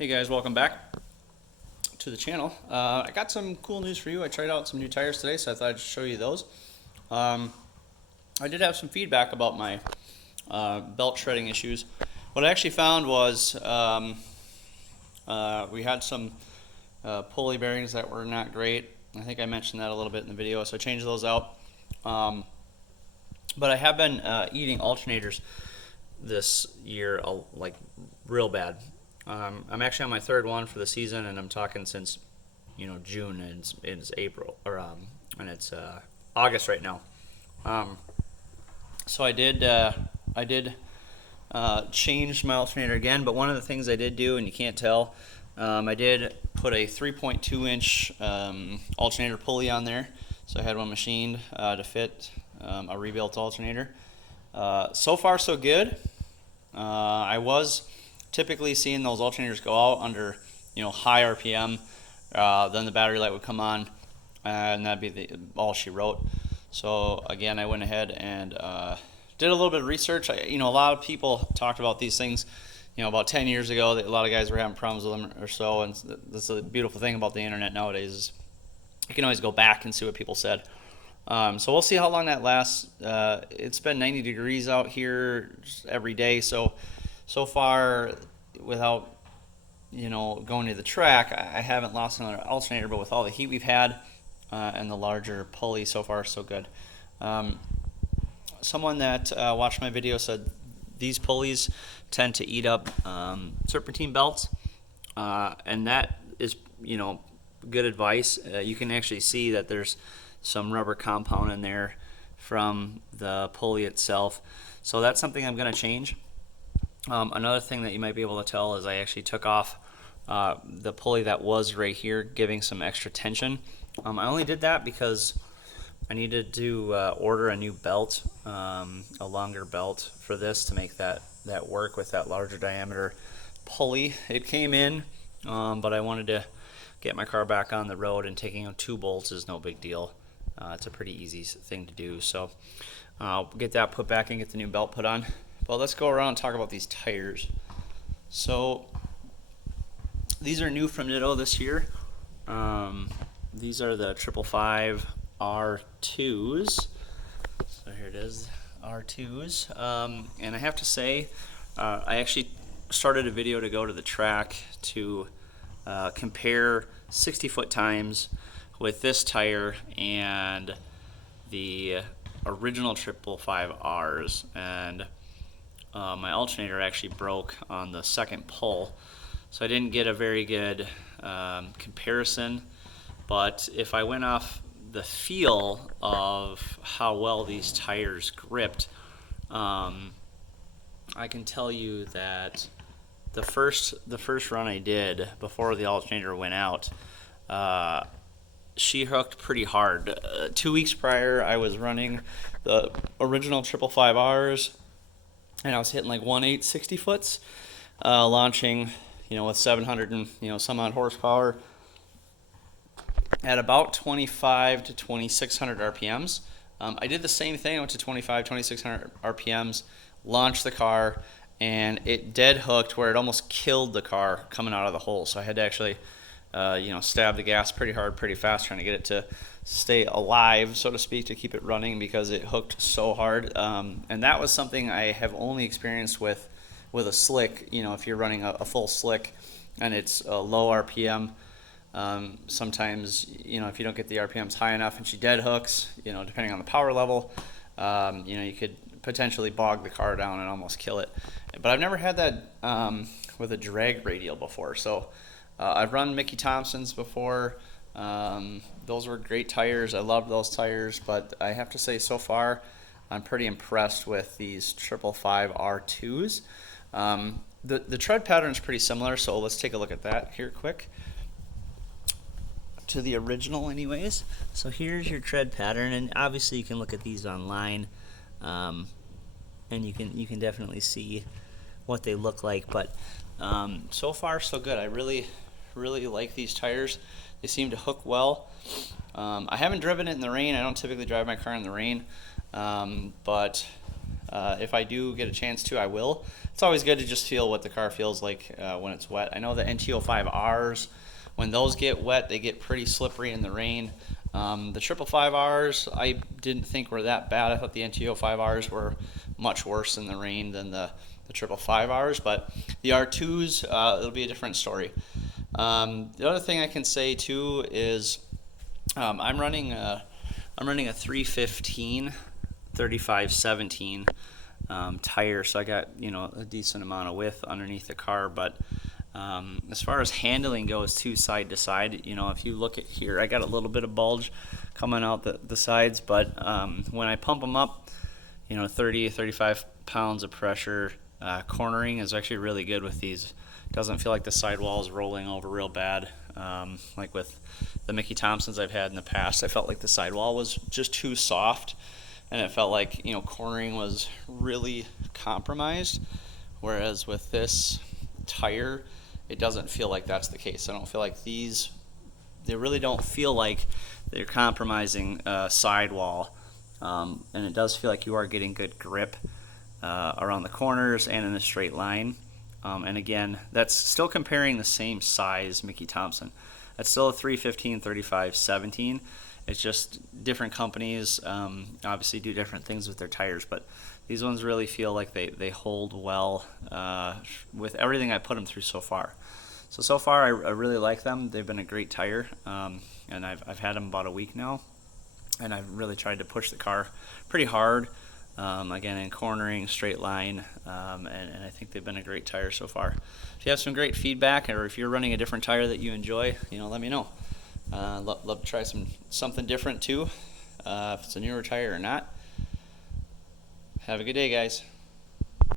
Hey guys, welcome back to the channel. I got some cool news for you. I tried out some new tires today, so I thought I'd show you those. I did have some feedback about my belt shredding issues. What I actually found was we had some pulley bearings that were not great. I think I mentioned that a little bit in the video, so I changed those out. But I have been eating alternators this year like real bad. I'm actually on my third one for the season, and I'm talking since June, and it's April, or and it's August right now. So I did change my alternator again, but one of the things I did do, and you can't tell, I did put a 3.2 inch alternator pulley on there. So I had one machined to fit a rebuilt alternator. So far so good. I was typically seeing those alternators go out under high RPM, then the battery light would come on, and that'd be all she wrote. So again, I went ahead and did a little bit of research. A lot of people talked about these things about 10 years ago, that a lot of guys were having problems with them or so, and that's the beautiful thing about the internet nowadays is you can always go back and see what people said. So we'll see how long that lasts. It's been 90 degrees out here every day, so far, without going to the track, I haven't lost another alternator. But with all the heat we've had and the larger pulley, so far so good. Someone that watched my video said these pulleys tend to eat up serpentine belts, and that is good advice. You can actually see that there's some rubber compound in there from the pulley itself, so that's something I'm going to change. Another thing that you might be able to tell is I actually took off the pulley that was right here, giving some extra tension. I only did that because I needed to order a new belt, a longer belt for this to make that work with that larger diameter pulley. It came in, but I wanted to get my car back on the road, and taking out 2 bolts is no big deal. It's a pretty easy thing to do. So I'll get that put back and get the new belt put on. Well, let's go around and talk about these tires. So these are new from Nitto this year. These are the 555 R2s. So here it is, R2s. And I have to say, I actually started a video to go to the track to compare 60-foot times with this tire and the original 555Rs, and my alternator actually broke on the second pull, so I didn't get a very good comparison. But if I went off the feel of how well these tires gripped, I can tell you that the first run I did before the alternator went out, she hooked pretty hard. 2 weeks prior, I was running the original 555Rs, and I was hitting like 1.8 60-foots, launching, with 700 and some odd horsepower at about 25 to 2600 RPMs. I did the same thing. I went to 2600 RPMs, launched the car, and it dead hooked where it almost killed the car coming out of the hole. So I had to actually stab the gas pretty hard, pretty fast, trying to get it to stay alive, so to speak, to keep it running, because it hooked so hard. And that was something I have only experienced with a slick. If you're running a full slick and it's a low RPM, sometimes if you don't get the RPMs high enough and she dead hooks, depending on the power level, you could potentially bog the car down and almost kill it. But I've never had that with a drag radial before. So I've run Mickey Thompson's before. Those were great tires. I loved those tires, but I have to say, so far, I'm pretty impressed with these 555 R2s. The tread pattern is pretty similar, so let's take a look at that here quick. To the original anyways. So here's your tread pattern, and obviously you can look at these online, and you can definitely see what they look like. But so far so good. I really like these tires. They seem to hook well. I haven't driven it in the rain. I don't typically drive my car in the rain, but If I do get a chance to, I will. It's always good to just feel what the car feels like when it's wet. I know the NT05Rs, when those get wet, they get pretty slippery in the rain. The 555Rs, I didn't think were that bad. I thought the NT05Rs were much worse in the rain than the 555Rs, but the R2s, it'll be a different story. The other thing I can say too is I'm running a 315 3517 tire, so I got a decent amount of width underneath the car. But as far as handling goes, too, side to side, if you look at here, I got a little bit of bulge coming out the sides, but when I pump them up, 35 pounds of pressure. Cornering is actually really good with these. Doesn't feel like the sidewall is rolling over real bad. Like with the Mickey Thompsons I've had in the past, I felt like the sidewall was just too soft, and it felt like cornering was really compromised. Whereas with this tire, it doesn't feel like that's the case. I don't feel like they really don't feel like they're compromising sidewall, and it does feel like you are getting good grip around the corners and in a straight line. And again, that's still comparing the same size Mickey Thompson. That's still a 315 35 17. It's just different companies obviously do different things with their tires, but these ones really feel like they hold well with everything I put them through so far. So far I really like them. They've been a great tire, and I've had them about a week now, and I've really tried to push the car pretty hard. Again, in cornering, straight line, and I think they've been a greit tire so far. If you have some great feedback, or if you're running a different tire that you enjoy, let me know. Love to try something different too, if it's a newer tire or not. Have a good day, guys.